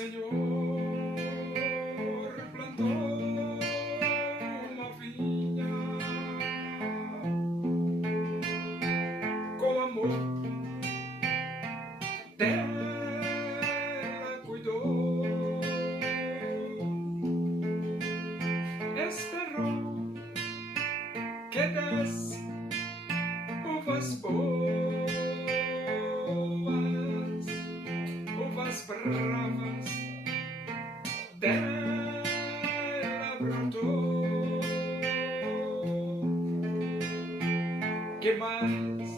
Senhor plantou uma vinha com amor, dela cuidou, esperou que desse uvas boas, uvas bravas, dela brotou. Que mais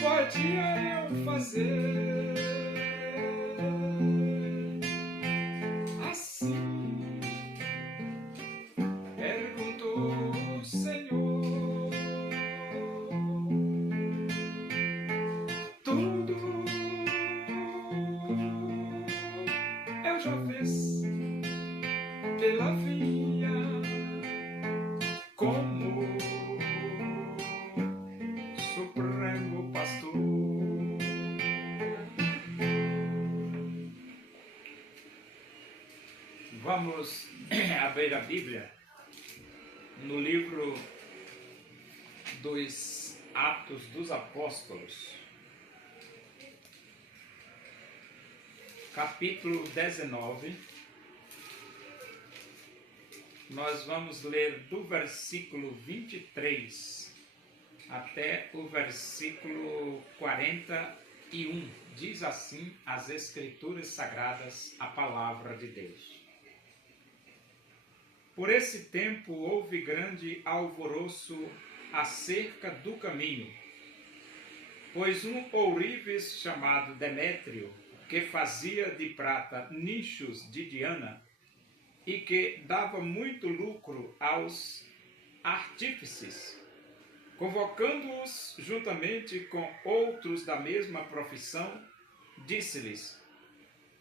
podia eu fazer? Assim perguntou o Senhor. Tudo eu já fiz pela vinha, como Supremo Pastor. Vamos abrir a Bíblia no livro dos Atos dos Apóstolos, capítulo 19. Nós vamos ler do versículo 23 até o versículo 41. Diz assim as Escrituras Sagradas, a palavra de Deus. Por esse tempo houve grande alvoroço acerca do caminho, pois um ourives chamado Demétrio, que fazia de prata nichos de Diana e que dava muito lucro aos artífices, convocando-os juntamente com outros da mesma profissão, disse-lhes: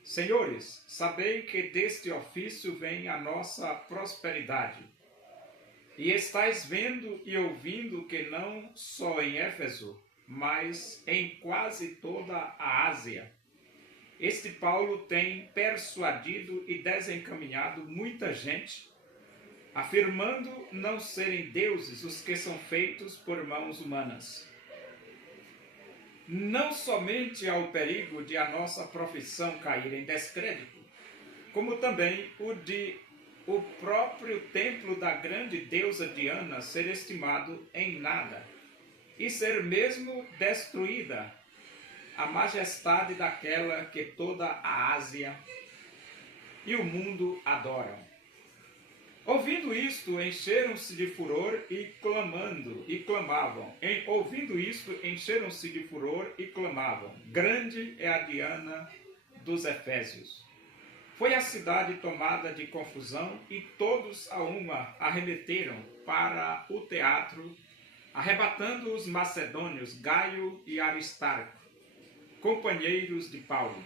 Senhores, sabei que deste ofício vem a nossa prosperidade. E estáis vendo e ouvindo que não só em Éfeso, mas em quase toda a Ásia, este Paulo tem persuadido e desencaminhado muita gente, afirmando não serem deuses os que são feitos por mãos humanas. Não somente há o perigo de a nossa profissão cair em descrédito, como também o de o próprio templo da grande deusa Diana ser estimado em nada e ser mesmo destruída a majestade daquela que toda a Ásia e o mundo adoram. Ouvindo isto, encheram-se de furor e clamavam. Ouvindo isto, encheram-se de furor e clamavam: Grande é a Diana dos Efésios. Foi a cidade tomada de confusão e todos a uma arremeteram para o teatro, arrebatando os macedônios Gaio e Aristarco, companheiros de Paulo.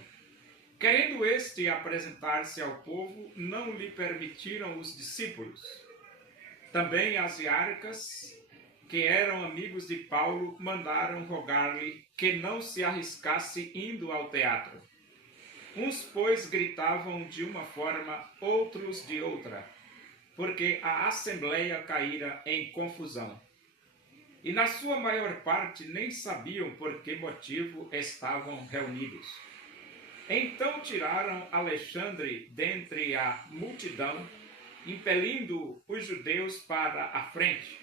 Querendo este apresentar-se ao povo, não lhe permitiram os discípulos. Também as hierarcas, que eram amigos de Paulo, mandaram rogar-lhe que não se arriscasse indo ao teatro. Uns, pois, gritavam de uma forma, outros de outra, porque a assembleia caíra em confusão. E na sua maior parte nem sabiam por que motivo estavam reunidos. Então tiraram Alexandre dentre a multidão, impelindo os judeus para a frente.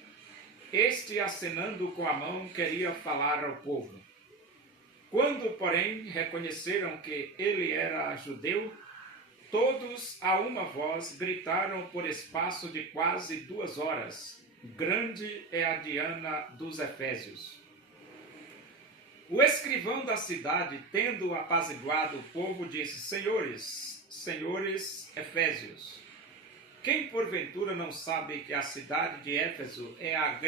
Este, acenando com a mão, queria falar ao povo. Quando, porém, reconheceram que ele era judeu, todos a uma voz gritaram por espaço de quase 2 horas: Grande é a Diana dos Efésios. O escrivão da cidade, tendo apaziguado o povo, disse: Senhores Efésios, quem porventura não sabe que a cidade de Éfeso é a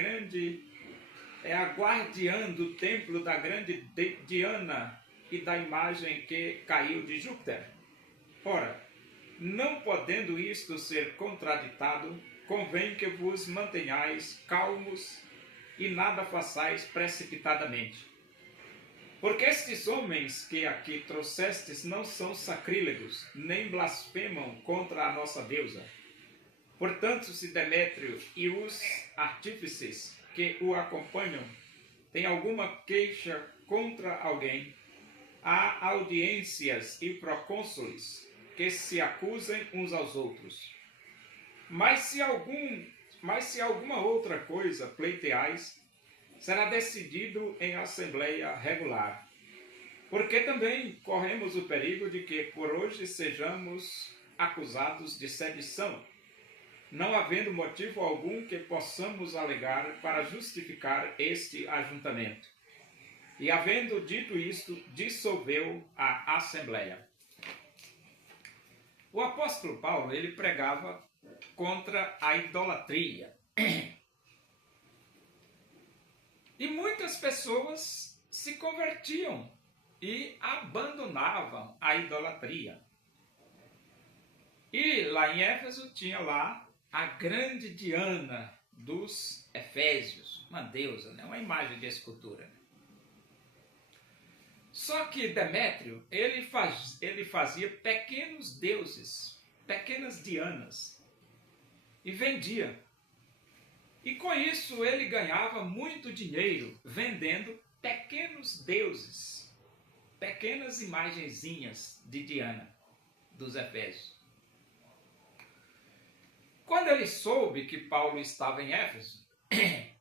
guardiã do templo da grande Diana e da imagem que caiu de Júpiter? Ora, não podendo isto ser contraditado, convém que vos mantenhais calmos e nada façais precipitadamente. Porque estes homens que aqui trouxestes não são sacrílegos, nem blasfemam contra a nossa deusa. Portanto, se Demétrio e os artífices que o acompanham têm alguma queixa contra alguém, há audiências e procônsules que se acusem uns aos outros. Mas se alguma outra coisa pleiteais, será decidido em assembleia regular. Porque também corremos o perigo de que por hoje sejamos acusados de sedição, não havendo motivo algum que possamos alegar para justificar este ajuntamento. E havendo dito isto, dissolveu a assembleia. O apóstolo Paulo, ele pregava contra a idolatria. E muitas pessoas se convertiam e abandonavam a idolatria. E lá em Éfeso tinha lá a grande Diana dos Efésios, uma deusa, né? Uma imagem de escultura. Só que Demétrio, ele fazia pequenos deuses, pequenas Dianas, e vendia. E com isso ele ganhava muito dinheiro vendendo pequenos deuses, pequenas imagenzinhas de Diana dos Efésios. Quando ele soube que Paulo estava em Éfeso,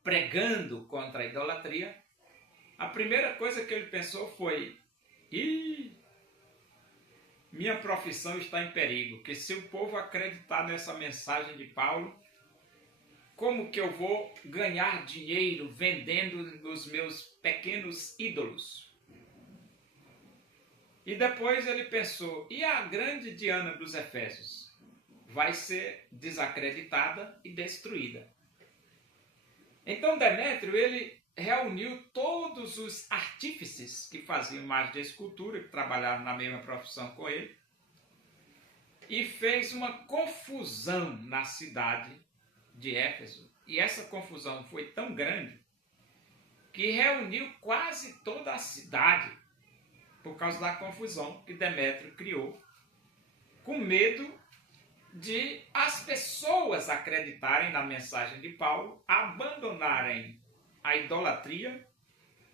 pregando contra a idolatria, a primeira coisa que ele pensou foi: minha profissão está em perigo, que se o povo acreditar nessa mensagem de Paulo, como que eu vou ganhar dinheiro vendendo os meus pequenos ídolos? E depois ele pensou: e a grande Diana dos Efésios? Vai ser desacreditada e destruída. Então Demétrio, ele reuniu todos os artífices que faziam imagem de escultura, que trabalhavam na mesma profissão com ele, e fez uma confusão na cidade de Éfeso. E essa confusão foi tão grande que reuniu quase toda a cidade por causa da confusão que Demétrio criou, com medo de as pessoas acreditarem na mensagem de Paulo, abandonarem a idolatria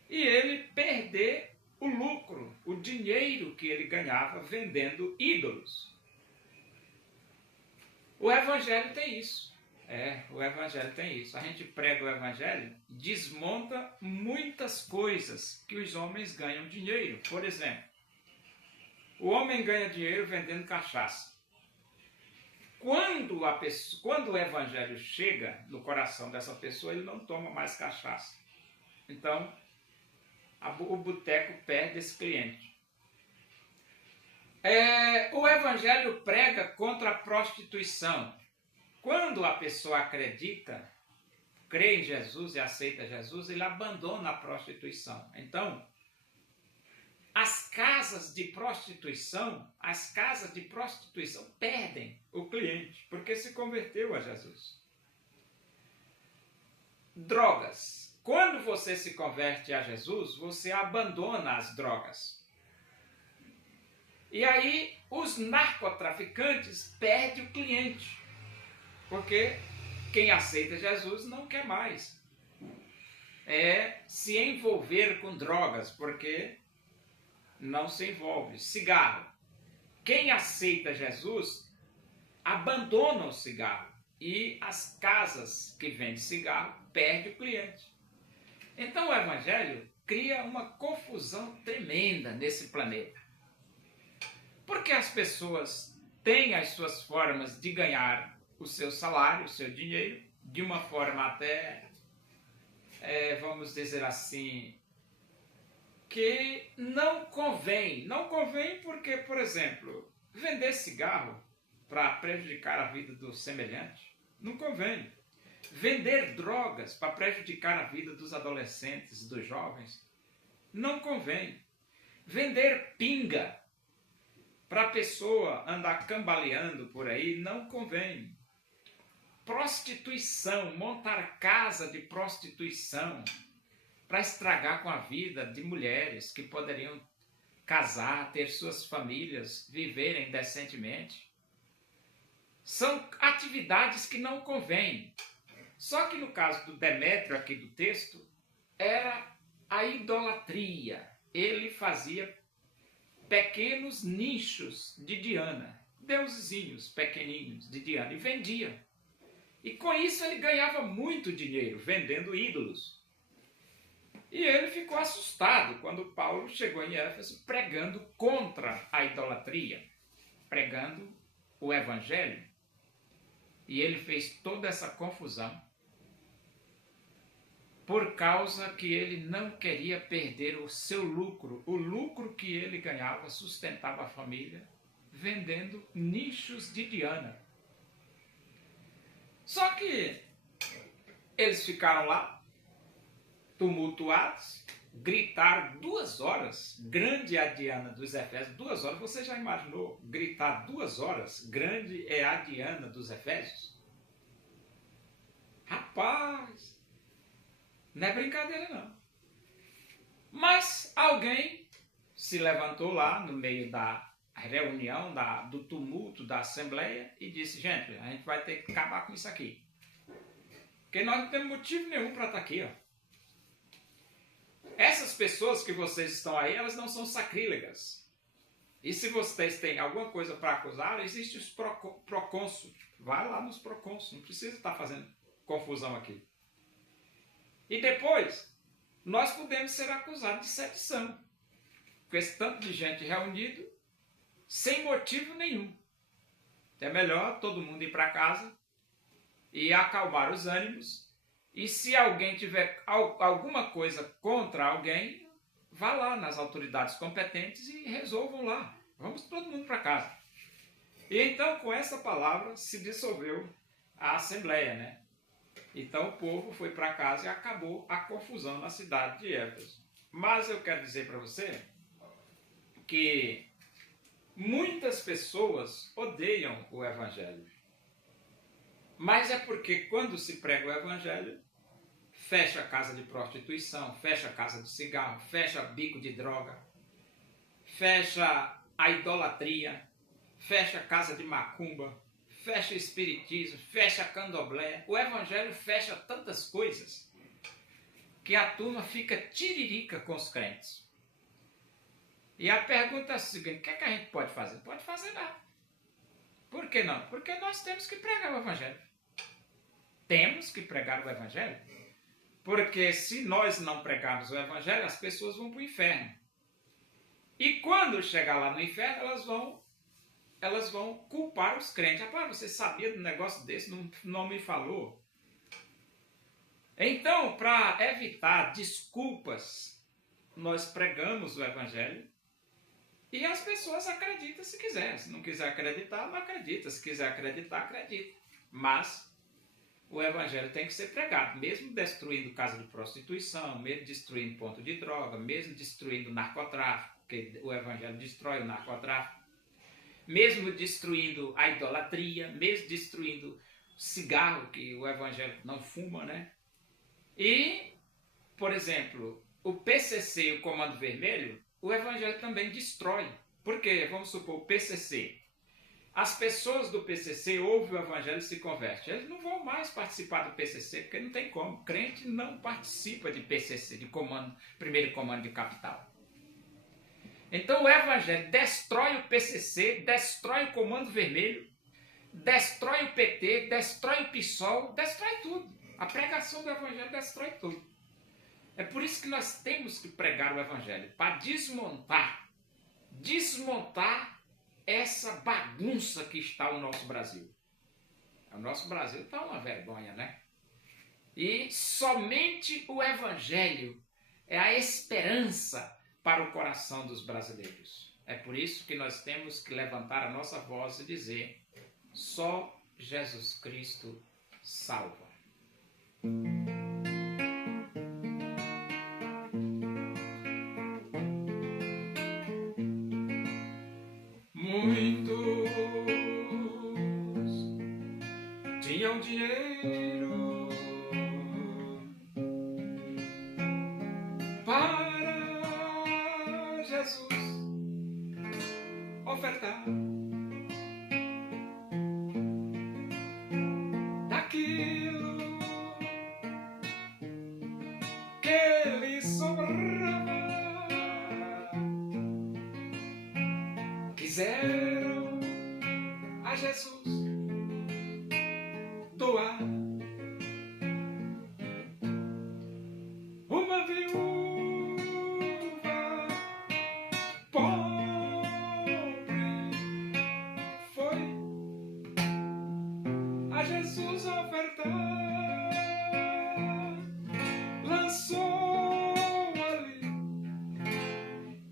e ele perder o lucro, o dinheiro que ele ganhava vendendo ídolos. O Evangelho tem isso. O Evangelho tem isso. A gente prega o Evangelho, desmonta muitas coisas que os homens ganham dinheiro. Por exemplo, o homem ganha dinheiro vendendo cachaça. Quando o Evangelho chega no coração dessa pessoa, ele não toma mais cachaça. Então, o boteco perde esse cliente. O Evangelho prega contra a prostituição. Quando a pessoa acredita, crê em Jesus e aceita Jesus, ele abandona a prostituição. Então, as casas de prostituição perdem o cliente, porque se converteu a Jesus. Drogas. Quando você se converte a Jesus, você abandona as drogas. E aí, os narcotraficantes perdem o cliente, porque quem aceita Jesus não quer mais se envolver com drogas, porque não se envolve. Cigarro. Quem aceita Jesus abandona o cigarro e as casas que vendem cigarro perdem o cliente. Então o Evangelho cria uma confusão tremenda nesse planeta. Porque as pessoas têm as suas formas de ganhar o seu salário, o seu dinheiro, de uma forma até, vamos dizer assim, que não convém. Não convém porque, por exemplo, vender cigarro para prejudicar a vida do semelhante, não convém. Vender drogas para prejudicar a vida dos adolescentes, dos jovens, não convém. Vender pinga para a pessoa andar cambaleando por aí, não convém. Prostituição, montar casa de prostituição, para estragar com a vida de mulheres que poderiam casar, ter suas famílias, viverem decentemente. São atividades que não convêm. Só que no caso do Demétrio, aqui do texto, era a idolatria. Ele fazia pequenos nichos de Diana, deusezinhos pequenininhos de Diana, e vendia. E com isso ele ganhava muito dinheiro, vendendo ídolos. E ele ficou assustado quando Paulo chegou em Éfeso pregando contra a idolatria, pregando o evangelho. E ele fez toda essa confusão por causa que ele não queria perder o seu lucro. O lucro que ele ganhava sustentava a família, vendendo nichos de Diana. Só que eles ficaram lá, tumultuados, gritaram 2 horas. Grande é a Diana dos Efésios. 2 horas, você já imaginou gritar 2 horas? Grande é a Diana dos Efésios? Rapaz, não é brincadeira não. Mas alguém se levantou lá no meio da reunião, do tumulto da assembleia e disse: gente, a gente vai ter que acabar com isso aqui. Porque nós não temos motivo nenhum para estar aqui. Ó. Essas pessoas que vocês estão aí, elas não são sacrílegas. E se vocês têm alguma coisa para acusar, existe os procônsul. Vai lá nos procônsul, não precisa estar fazendo confusão aqui. E depois, nós podemos ser acusados de sedição. Com esse tanto de gente reunido, sem motivo nenhum. É melhor todo mundo ir para casa e acalmar os ânimos. E se alguém tiver alguma coisa contra alguém, vá lá nas autoridades competentes e resolvam lá. Vamos todo mundo para casa. E então, com essa palavra, se dissolveu a assembleia, né? Então o povo foi para casa e acabou a confusão na cidade de Éfeso. Mas eu quero dizer para você que muitas pessoas odeiam o evangelho. Mas é porque quando se prega o evangelho, fecha a casa de prostituição, fecha a casa de cigarro, fecha bico de droga, fecha a idolatria, fecha a casa de macumba, fecha o espiritismo, fecha a candomblé. O evangelho fecha tantas coisas que a turma fica tiririca com os crentes. E a pergunta é a seguinte: o que é que a gente pode fazer? Não pode fazer nada. Por que não? Porque nós temos que pregar o evangelho. Temos que pregar o evangelho. Porque se nós não pregarmos o evangelho, as pessoas vão para o inferno. E quando chegar lá no inferno, elas vão culpar os crentes. Rapaz, você sabia de um negócio desse, não me falou? Então, para evitar desculpas, nós pregamos o evangelho e as pessoas acreditam se quiser. Se não quiser acreditar, não acredita. Se quiser acreditar, acredita. Mas o evangelho tem que ser pregado, mesmo destruindo casa de prostituição, mesmo destruindo ponto de droga, mesmo destruindo narcotráfico, porque o evangelho destrói o narcotráfico, mesmo destruindo a idolatria, mesmo destruindo o cigarro, que o evangelho não fuma, né? E, por exemplo, o PCC, o Comando Vermelho, o evangelho também destrói. Por quê? Vamos supor, o PCC. As pessoas do PCC ouvem o evangelho e se convertem. Eles não vão mais participar do PCC, porque não tem como. Crente não participa de PCC, de primeiro comando de capital. Então o evangelho destrói o PCC, destrói o Comando Vermelho, destrói o PT, destrói o PSOL, destrói tudo. A pregação do evangelho destrói tudo. É por isso que nós temos que pregar o evangelho, para desmontar essa bagunça que está o nosso Brasil. O nosso Brasil está uma vergonha, né? E somente o evangelho é a esperança para o coração dos brasileiros. É por isso que nós temos que levantar a nossa voz e dizer: só Jesus Cristo salva. Muitos tinham dinheiro, quiseram a Jesus doar. Uma viúva pobre foi a Jesus ofertar, lançou ali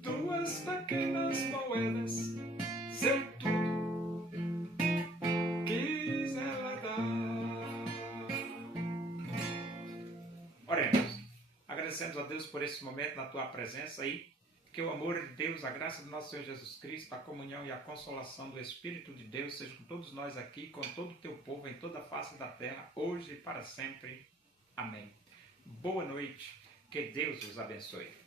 2 pequenas moedas, seu tudo quis ela dar. Oremos. Agradecemos a Deus por esse momento na tua presença aí. Que o amor de Deus, a graça do nosso Senhor Jesus Cristo, a comunhão e a consolação do Espírito de Deus seja com todos nós aqui, com todo o teu povo em toda a face da terra, hoje e para sempre. Amém. Boa noite. Que Deus os abençoe.